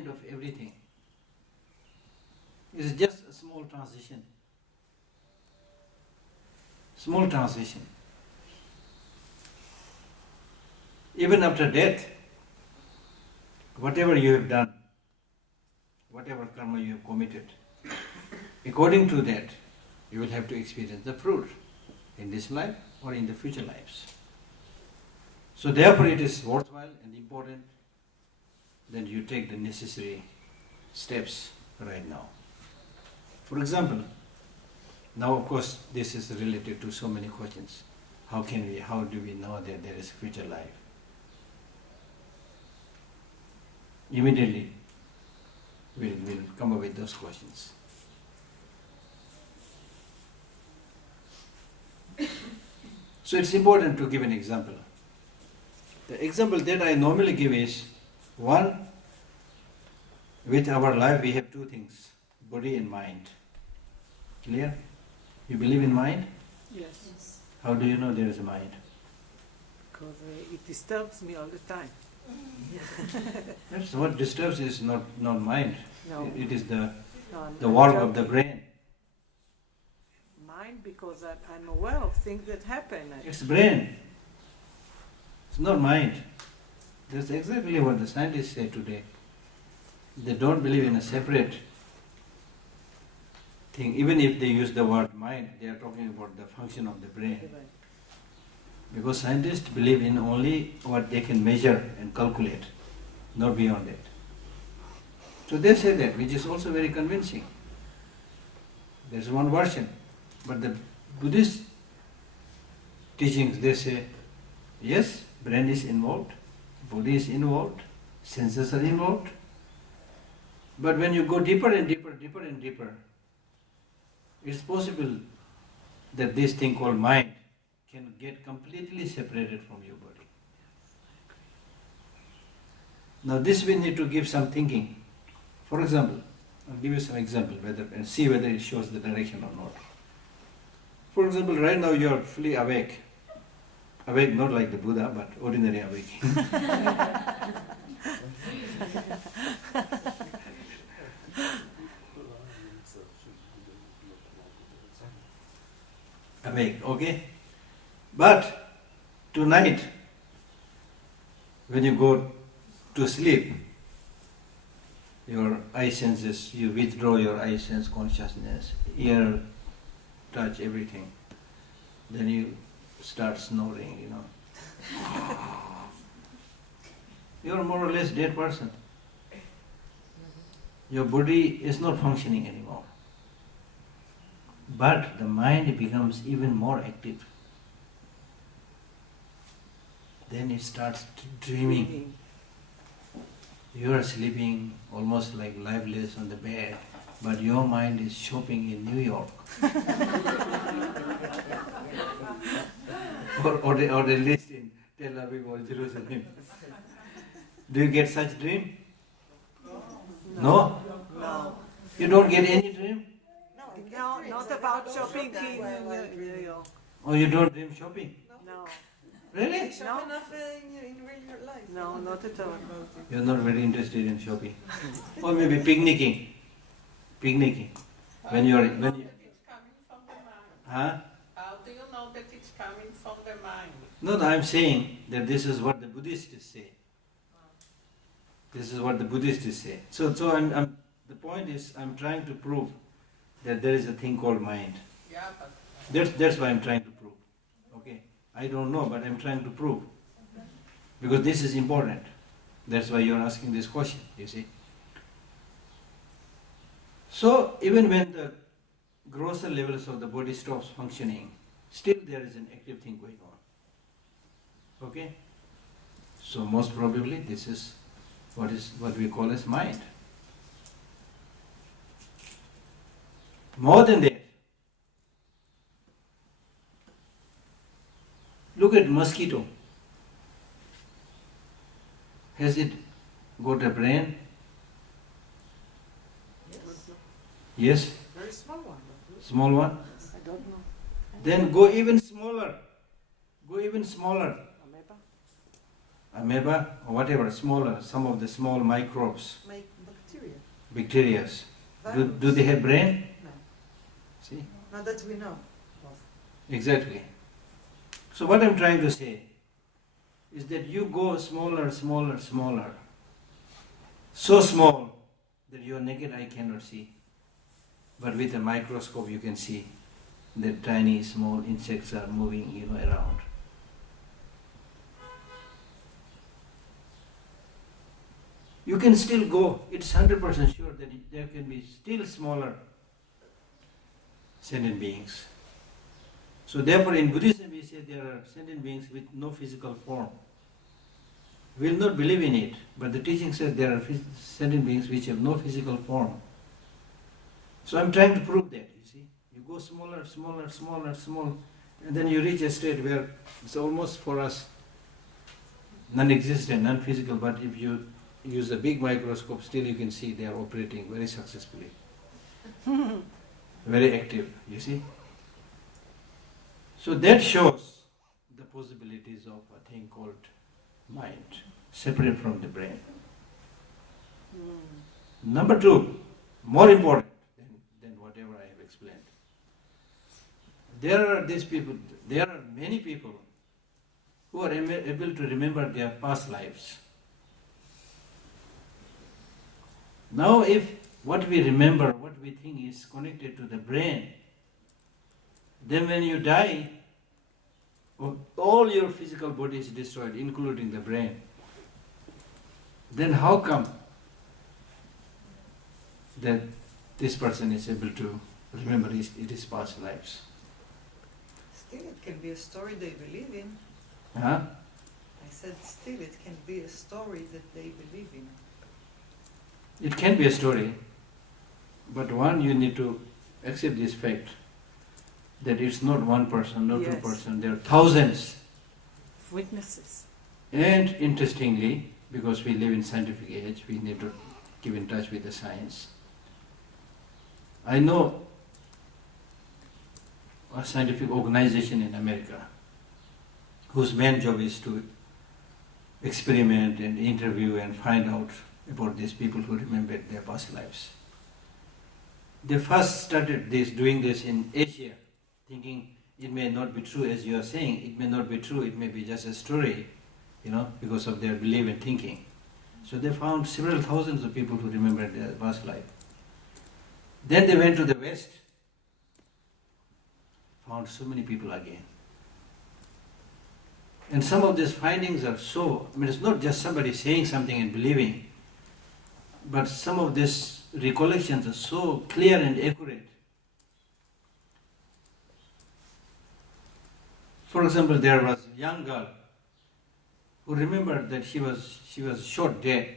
end of everything. It's just a small transition. Small transition. Even after death, whatever you have done, whatever karma you have committed, according to that, you will have to experience the fruit in this life or in the future lives. So therefore it is worthwhile and important that you take the necessary steps right now. For example, now of course this is related to so many questions. How do we know that there is future life? Immediately we'll come up with those questions. So it's important to give an example. The example that I normally give is, one, with our life we have two things, body and mind. Clear? You believe in mind? Yes. How do you know there is a mind? Because it disturbs me all the time. That's what disturbs is not mind. No. It is the I'm work of the joking. brain. Mind, because I'm aware of things that happen. It's brain. It's not mind. That's exactly what the scientists say today. They don't believe in a separate thing. Even if they use the word mind, they are talking about the function of the brain. Because scientists believe in only what they can measure and calculate, not beyond that. So they say that, which is also very convincing. There's one version. But the Buddhist teachings, they say, yes, brain is involved, body is involved, senses are involved. But when you go deeper and deeper and deeper, it's possible that this thing called mind can get completely separated from your body. Now this we need to give some thinking. For example, I'll give you some example and see whether it shows the direction or not. For example, right now you are fully awake. Awake not like the Buddha, but ordinary awake. Awake, okay? But tonight, when you go to sleep, your eye senses, you withdraw your eye sense consciousness, ear, touch, everything. Then you start snoring, You're more or less dead person. Your body is not functioning anymore. But the mind becomes even more active. Then it starts dreaming. You are sleeping almost like lifeless on the bed, but your mind is shopping in New York. or at least in Tel Aviv or Jerusalem. Do you get such dream? No? No. You don't get any dream? No, not about shopping in New York. Or you don't dream shopping? No. Really? Shop enough in real life? No, not at all. You're not very interested in shopping. Or maybe picnicking. Picnicking. When you It's coming from the mind. huh? How do you know that it's coming from the mind? No, I'm saying that this is what the Buddhists say. This is what the Buddhists say. So the point is, I'm trying to prove that there is a thing called mind. Yeah, but That's why I'm trying to prove. Okay? I don't know, but I'm trying to prove. Because this is important. That's why you're asking this question, you see. So, even when the grosser levels of the body stops functioning, still there is an active thing going on. Okay? So, most probably this is what we call as mind. More than that, look at mosquito. Has it got a brain? Yes? Very small one. Small one? I don't know. Then go even smaller. Go even smaller. Amoeba? Amoeba or whatever, smaller, some of the small microbes. bacteria. Do they have brain? No. See? Not that we know of. Exactly. So what I'm trying to say is that you go smaller, smaller, smaller. So small that your naked eye cannot see. But with a microscope you can see that tiny, small insects are moving, around. You can still go, it's 100% sure that there can be still smaller sentient beings. So therefore in Buddhism we say there are sentient beings with no physical form. We will not believe in it, but the teaching says there are sentient beings which have no physical form. So I'm trying to prove that, you see. You go smaller, smaller, smaller, small, and then you reach a state where it's almost for us non-existent, non-physical, but if you use a big microscope, still you can see they are operating very successfully. Very active, you see. So that shows the possibilities of a thing called mind, separate from the brain. Number two, more important than whatever I have explained. There are many people who are able to remember their past lives. Now if what we remember, what we think is connected to the brain, then when you die, all your physical body is destroyed, including the brain. Then how come that this person is able to remember his past lives? Still, it can be a story they believe in. Huh? I said, still, it can be a story that they believe in. It can be a story, but one, you need to accept this fact that it's not one person, not two Yes. person, there are thousands. Witnesses. And interestingly, because we live in scientific age, we need to keep in touch with the science. I know a scientific organization in America whose main job is to experiment and interview and find out about these people who remembered their past lives. They first started doing this in Asia, thinking it may not be true as you are saying, it may not be true, it may be just a story, because of their belief and thinking. So they found several thousands of people who remembered their past life. Then they went to the West, found so many people again. And some of these findings are it's not just somebody saying something and believing, but some of these recollections are so clear and accurate. For example, there was a young girl who remembered that she was shot dead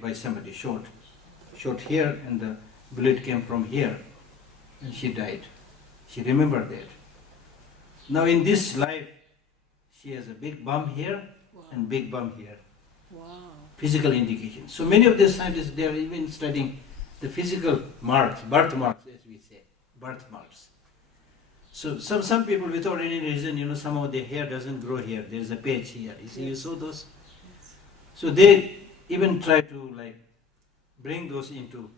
by somebody, shot here, and the bullet came from here, and she died. She remembered that. Now in this life, she has a big bump here and big bump here. Wow. Physical indication. So many of the scientists, they are even studying the physical marks, birthmarks, as we say, birthmarks. So some people, without any reason, somehow their hair doesn't grow here. There is a patch here. You saw those? So they even try to bring those into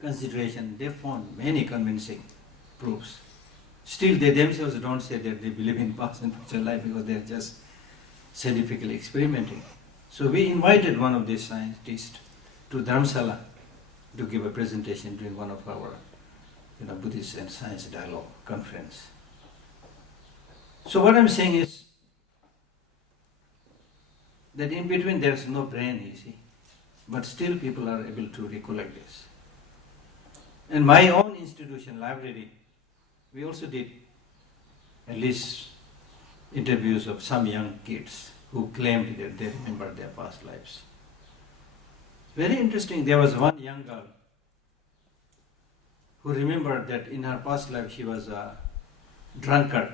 consideration. They found many convincing proofs. Still, they themselves don't say that they believe in past and future life because they're just scientifically experimenting. So we invited one of these scientists to Dharamsala to give a presentation during one of our Buddhist and Science Dialogue conference. So what I'm saying is that in between there's no brain, you see, but still people are able to recollect this. And my own institution, library, we also did at least interviews of some young kids who claimed that they remember their past lives. Very interesting, there was one young girl who remembered that in her past life she was a drunkard,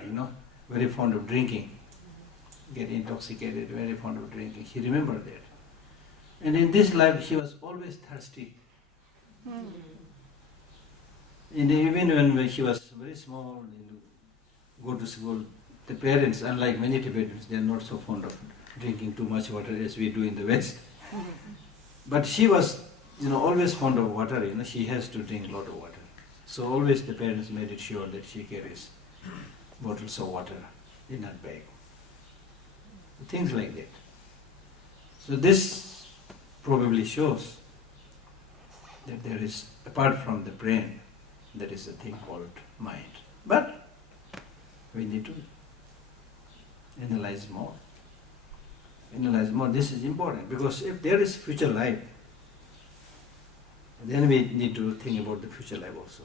very fond of drinking, get intoxicated, very fond of drinking. She remembered that. And in this life she was always thirsty. And even when she was very small, go to school, the parents, unlike many Tibetans, they are not so fond of drinking too much water as we do in the West. But she was always fond of water, she has to drink a lot of water. So always the parents made it sure that she carries bottles of water in her bag. Things like that. So this probably shows that there is, apart from the brain, there is a thing called mind. But we need to analyze more. This is important, because if there is future life, then we need to think about the future life also.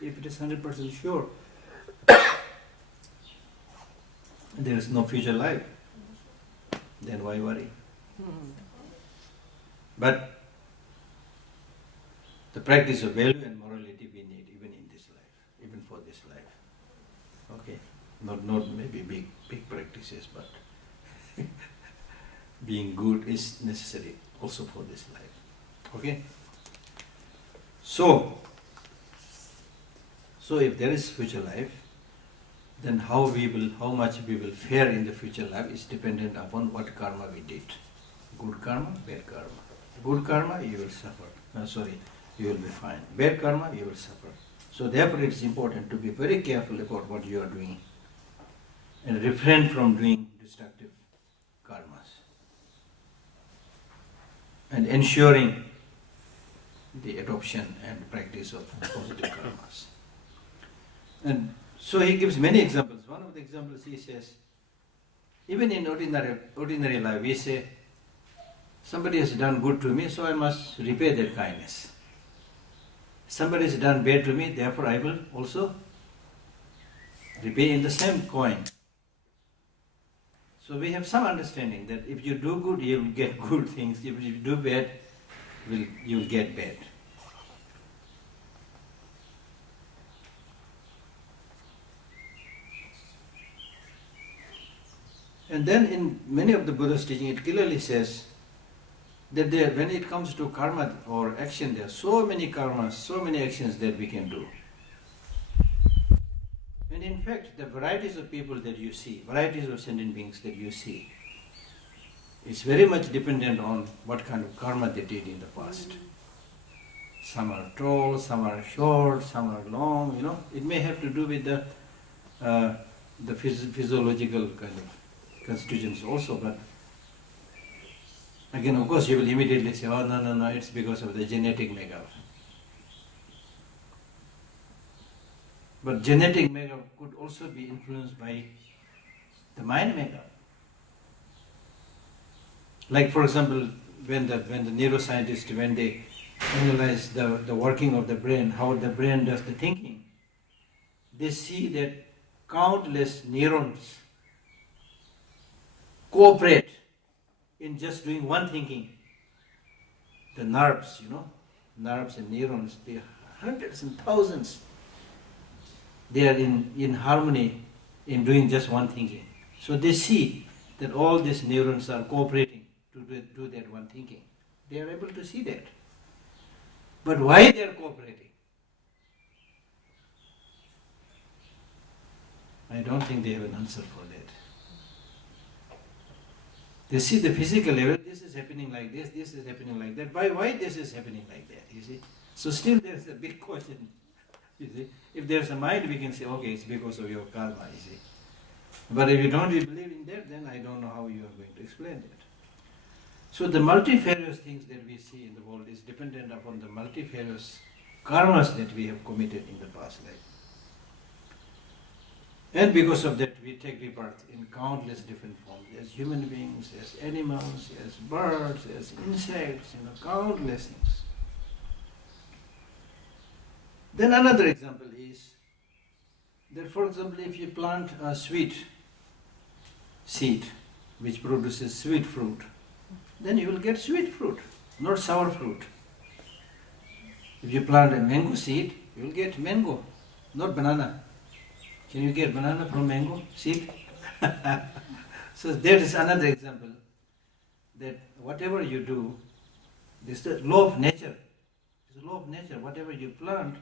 If it is 100% sure there is no future life, then why worry? But the practice of value and morality we need even in this life, even for this life. Okay, not maybe big practices, but being good is necessary also for this life. Okay. So if there is future life, then how much we will fare in the future life is dependent upon what karma we did. Good karma, bad karma. Good karma, you will suffer. You will be fine. Bad karma, you will suffer. So therefore it is important to be very careful about what you are doing and refrain from doing destructive karmas. And ensuring the adoption and practice of positive karmas. And so he gives many examples. One of the examples he says, even in ordinary life, we say, somebody has done good to me, so I must repay their kindness. Somebody has done bad to me, therefore I will also repay in the same coin. So we have some understanding that if you do good, you will get good things. If you do bad, you will get bad. And then in many of the Buddha's teaching, it clearly says that when it comes to karma or action, there are so many karmas, so many actions that we can do. And in fact, the varieties of people that you see, varieties of sentient beings that you see, it's very much dependent on what kind of karma they did in the past. Some are tall, some are short, some are long, It may have to do with the physiological kind of constitutions also, but again, of course, you will immediately say, oh, no, it's because of the genetic makeup. But genetic makeup could also be influenced by the mind makeup. Like, for example, when the neuroscientists, when they analyze the working of the brain, how the brain does the thinking, they see that countless neurons cooperate in just doing one thinking. The nerves, nerves and neurons, they are hundreds and thousands. They are in harmony in doing just one thinking. So they see that all these neurons are cooperating to do that one thinking. They are able to see that. But why they are cooperating? I don't think they have an answer for that. They see the physical level, this is happening like this is happening like that. Why this is happening like that, you see? So still there's a big question, you see. If there's a mind, we can say, okay, it's because of your karma, you see. But if you don't believe in that, then I don't know how you are going to explain that. So the multifarious things that we see in the world is dependent upon the multifarious karmas that we have committed in the past life. And because of that, we take rebirth in countless different forms, as human beings, as animals, as birds, as insects, countless things. Then another example is that, for example, if you plant a sweet seed which produces sweet fruit, then you will get sweet fruit, not sour fruit. If you plant a mango seed, you will get mango, not banana. Can you get banana from mango seed? So there is another example that whatever you do, this is the law of nature. It's the law of nature. Whatever you plant,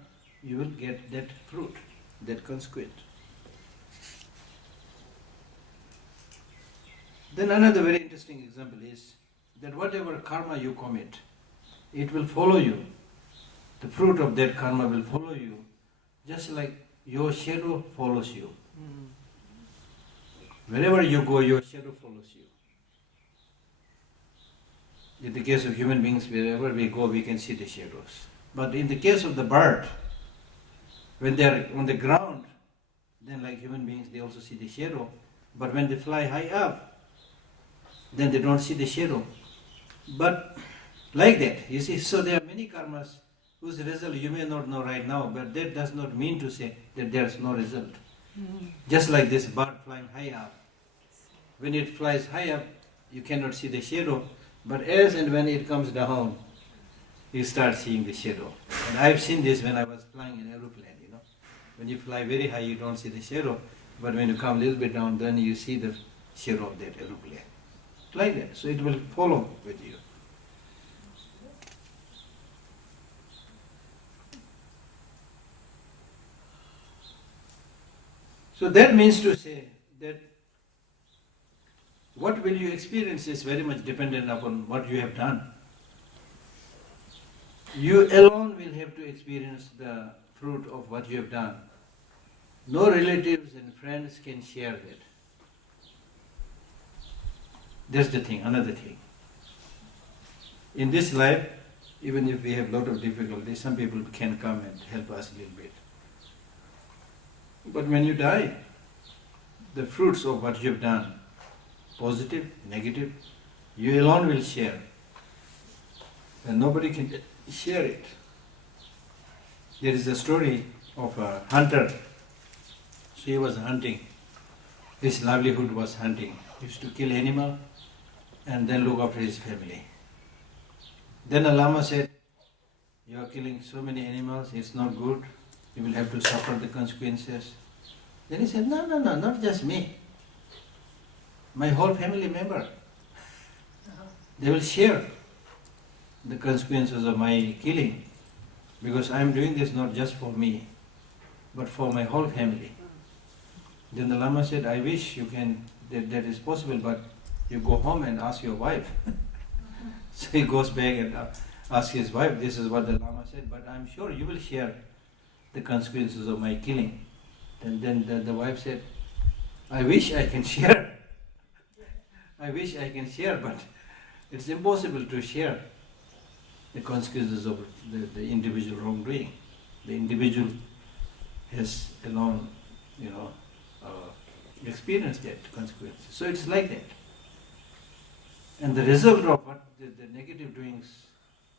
you will get that fruit, that consequent. Then another very interesting example is that whatever karma you commit, it will follow you. The fruit of that karma will follow you, just like your shadow follows you. Wherever you go, your shadow follows you. In the case of human beings, wherever we go, we can see the shadows. But in the case of the bird, when they are on the ground, then like human beings, they also see the shadow. But when they fly high up, then they don't see the shadow. But like that, you see, so there are many karmas whose result you may not know right now, but that does not mean to say that there is no result. Just like this bird flying high up. When it flies high up, you cannot see the shadow, but as and when it comes down, you start seeing the shadow. And I've seen this when I was flying in aeroplane, you know. When you fly very high, you don't see the shadow, but when you come a little bit down, then you see the shadow of that aeroplane. Like that. So it will follow with you. So that means to say that what will you experience is very much dependent upon what you have done. You alone will have to experience the fruit of what you have done. No relatives and friends can share that. That's the thing, another thing. In this life, even if we have a lot of difficulties, some people can come and help us a little bit. But when you die, the fruits of what you have done, positive, negative, you alone will share. And nobody can share it. There is a story of a hunter. So he was hunting. His livelihood was hunting. He used to kill animal and then look after his family. Then a Lama said, "You are killing so many animals, it's not good. You will have to suffer the consequences." Then he said, no, not just me. My whole family member. They will share the consequences of my killing, because I am doing this not just for me, but for my whole family. Then the Lama said, "I wish you can, that is possible, but you go home and ask your wife." So he goes back and asks his wife, this is what the Lama said, "But I'm sure you will share the consequences of my killing." And then the wife said, "I wish I can share. I wish I can share, but it's impossible to share the consequences of the individual wrongdoing. The individual has alone, experienced that consequences. So it's like that. And the result of what the negative doings,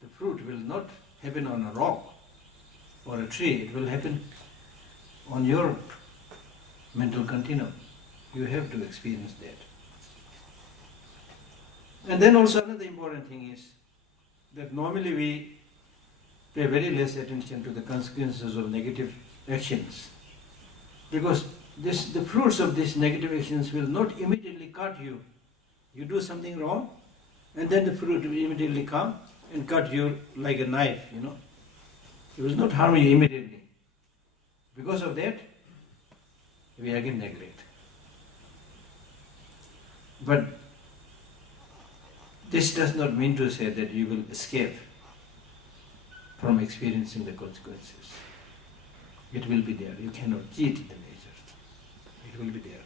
the fruit will not happen on a rock or a tree. It will happen on your mental continuum. You have to experience that. And then also another important thing is that normally we pay very less attention to the consequences of negative actions, because the fruits of these negative actions will not immediately cut you. You do something wrong, and then the fruit will immediately come and cut you like a knife, It will not harm you immediately. Because of that, we again neglect. But this does not mean to say that you will escape from experiencing the consequences. It will be there. You cannot cheat the nature. It will be there.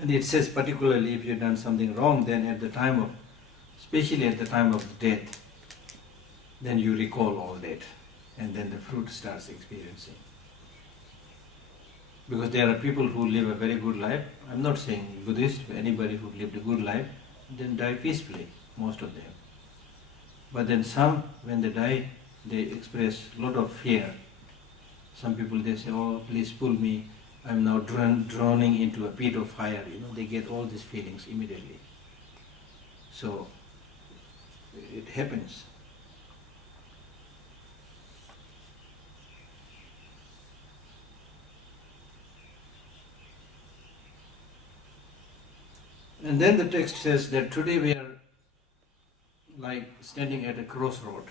And it says particularly if you've done something wrong, then at the time of, especially at the time of death, then you recall all that, and then the fruit starts experiencing. Because there are people who live a very good life. I'm not saying Buddhist, anybody who lived a good life, then die peacefully, most of them. But then some, when they die, they express a lot of fear. Some people, they say, "Oh, please pull me, I'm now drowning into a pit of fire." They get all these feelings immediately. So, it happens. And then the text says that today we are like standing at a crossroad.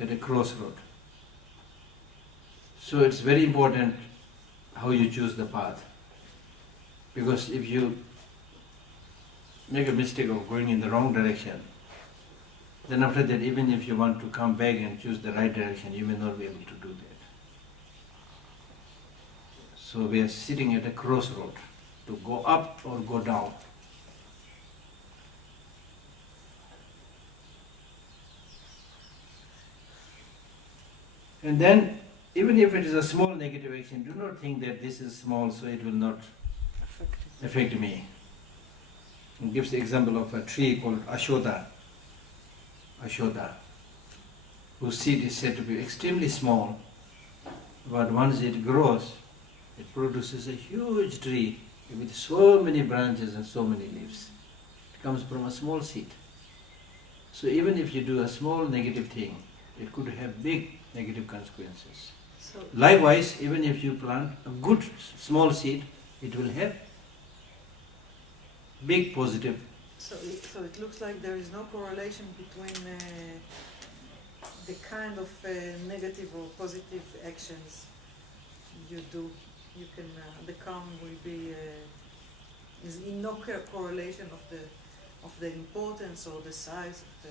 At a crossroad. So it's very important how you choose the path. Because if you make a mistake of going in the wrong direction, then after that, even if you want to come back and choose the right direction, you may not be able to do that. So we are sitting at a crossroad to go up or go down. And then, even if it is a small negative action, do not think that this is small, so it will not affect me. He gives the example of a tree called Ashoda, whose seed is said to be extremely small, but once it grows, it produces a huge tree with so many branches and so many leaves. It comes from a small seed. So even if you do a small negative thing, it could have big negative consequences. So, Likewise, even if you plant a good small seed, it will have big positive. so it looks like there is no correlation between the kind of negative or positive actions you do. You can the calm will be is in no correlation of the importance or the size of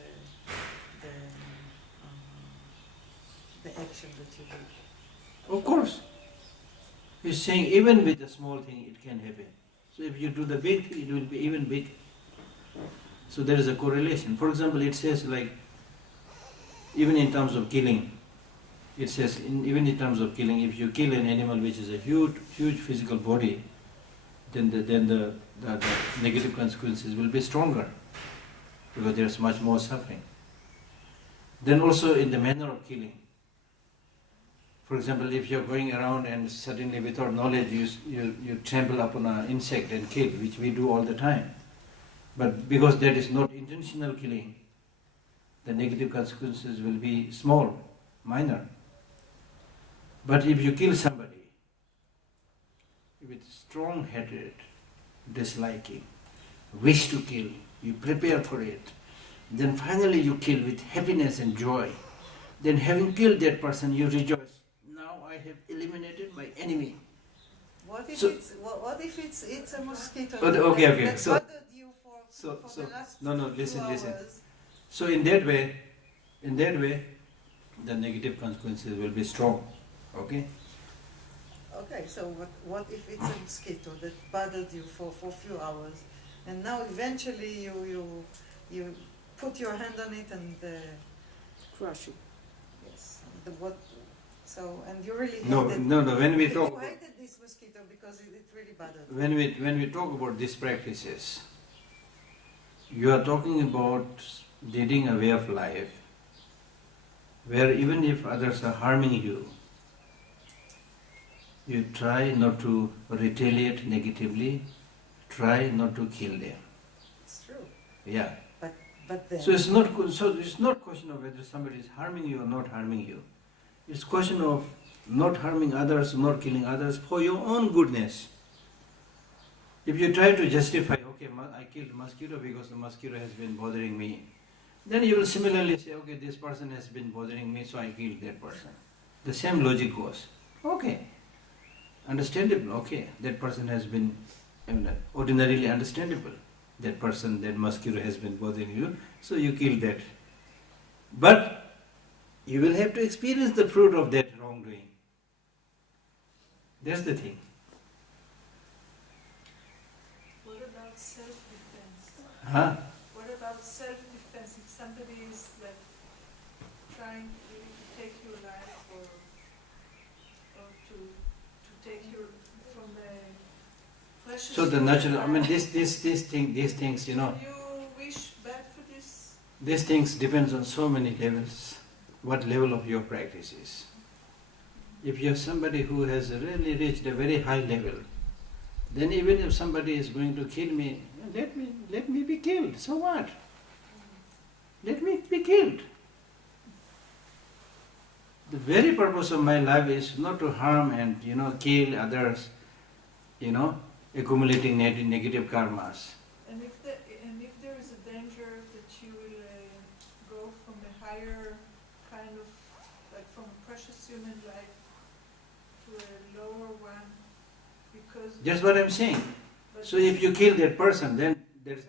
the action that you do. Of course. He's saying even with a small thing it can happen. So if you do the big thing, it will be even big. So there is a correlation. For example, it says like, even in terms of killing, it says even in terms of killing, if you kill an animal which is a huge physical body, then the negative consequences will be stronger because there is much more suffering. Then also in the manner of killing. For example, if you are going around and suddenly without knowledge you trample upon an insect and kill, which we do all the time. But because that is not intentional killing, the negative consequences will be small, minor. But if you kill somebody with strong hatred, disliking, wish to kill, you prepare for it, then finally you kill with happiness and joy. Then having killed that person, you rejoice. Now I have eliminated my enemy. What if So- it's a mosquito Okay. that So- bothered you for So the last listen. few hours? So in that way, the negative consequences will be strong. Okay? Okay, so what if it's a mosquito that bothered you for a few hours, and now eventually you put your hand on it and Crush it. yes, and you really No. hated When we you talk hated this mosquito because it really bothered you. when we talk about these practices, you are talking about leading a way of life where even if others are harming you, you try not to retaliate negatively, try not to kill them. It's true, Yeah. but then So it's not question of whether somebody is harming you or not harming you. It's question of not harming others, not killing others for your own goodness. If you try to justify, okay, I killed mosquito because the mosquito has been bothering me, then you will similarly say, okay, this person has been bothering me, so I killed that person. The same logic goes. Okay, understandable. Okay, that person has been ordinarily understandable. That person, that mosquito has been bothering you, so you killed that. But you will have to experience the fruit of that wrongdoing. That's the thing. What about self-defense? Huh? What about self-defense? If somebody is like trying really to take your life or to take your from the precious. So the natural, I mean, life, these things, you know, you wish bad for this? these things depends on so many levels. What level of your practice is. If you're somebody who has really reached a very high level, then even if somebody is going to kill me, let me be killed. So what? Let me be killed. The very purpose of my life is not to harm and kill others, accumulating negative karmas. And if there is a danger that you will go from a higher kind of like from a precious human life to a lower one, because That's what I'm saying. but So if you kill that person, then there's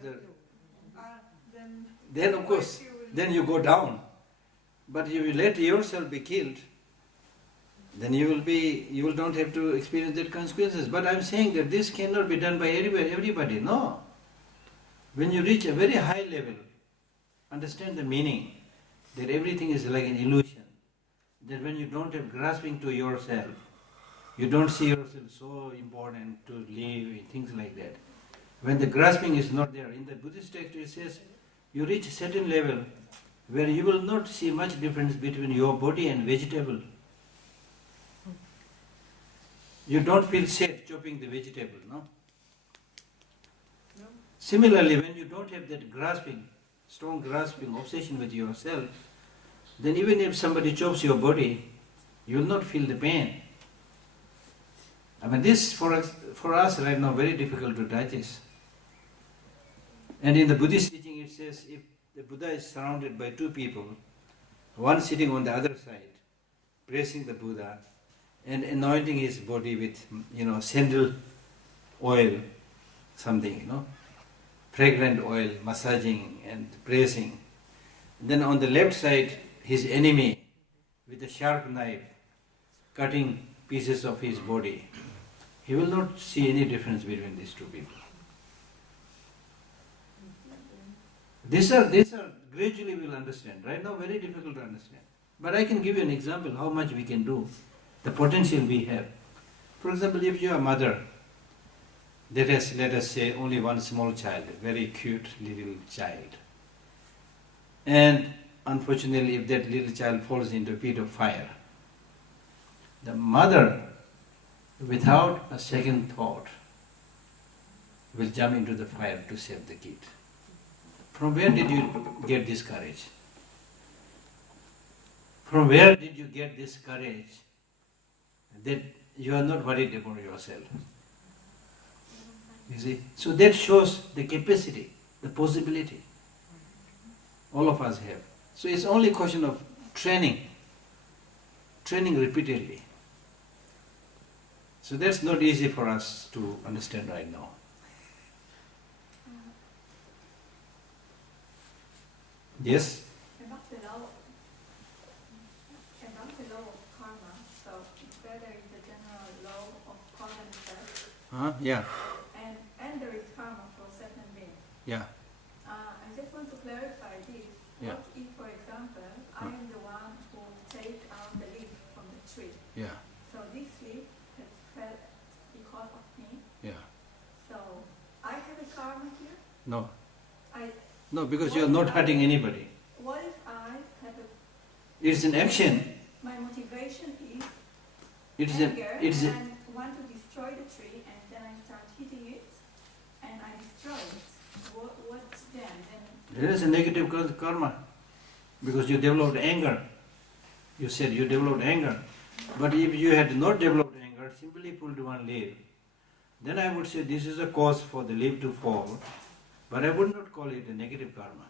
then of course, then you go down. But if you let yourself be killed, then you will not have to experience that consequences. But I'm saying that this cannot be done by everybody. No. When you reach a very high level, understand the meaning that everything is like an illusion. That when you don't have grasping to yourself, you don't see yourself so important to live, things like that. When the grasping is not there, in the Buddhist text it says, you reach a certain level where you will not see much difference between your body and vegetable. You don't feel safe chopping the vegetable, no? No. Similarly, when you don't have that grasping, strong grasping, obsession with yourself, then even if somebody chops your body, you will not feel the pain. I mean, this for us right now very difficult to digest. And in the Buddhist teaching it says, if the Buddha is surrounded by two people, one sitting on the other side, praising the Buddha, and anointing his body with, sandal oil, something, fragrant oil, massaging and praising. Then on the left side, his enemy with a sharp knife, cutting pieces of his body. He will not see any difference between these two people. These are gradually we'll understand. Right now, very difficult to understand. But I can give you an example how much we can do, the potential we have. For example, if you are a mother that has, let us say, only one small child, a very cute little child, and unfortunately, if that little child falls into a pit of fire, the mother, without a second thought, will jump into the fire to save the kid. From where did you get this courage? From where did you get this courage that you are not worried about yourself? You see? So that shows the capacity, the possibility all of us have. So it's only a question of training repeatedly. So that's not easy for us to understand right now. Yes? About the law of karma, so there is a general law of cause and effect, Yeah. and there is karma for certain beings. Yeah. I just want to clarify this. Yeah. What if, for example, I am the one who take out the leaf from the tree? Yeah. So this leaf has fell because of me. Yeah. So I have a karma here. No. I No, because you are not hurting anybody. What if I have a It's an action. my motivation is It's anger an and want to destroy the tree, and then I start hitting it and I destroy it. What then? There is a negative karma because you developed anger. You said you developed anger. But if you had not developed anger, simply pulled one leaf, then I would say this is a cause for the leaf to fall, but I would not call it a negative karma.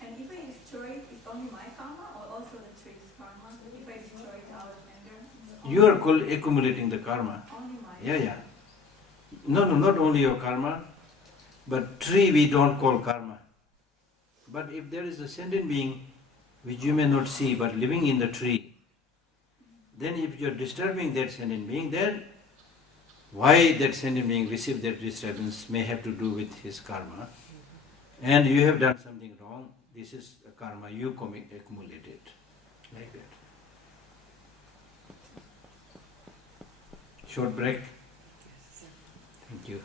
And if I destroy it, it's only my karma or also the tree's karma? If I destroy it out of anger, it's You are accumulating the karma. only my Yeah. No, not only your karma, but tree we don't call karma. But if there is a sentient being which you may not see but living in the tree, then if you are disturbing that sentient being, then why that sentient being received that disturbance may have to do with his karma. And you have done something wrong, this is a karma you accumulated. Like that. Short break. Thank you.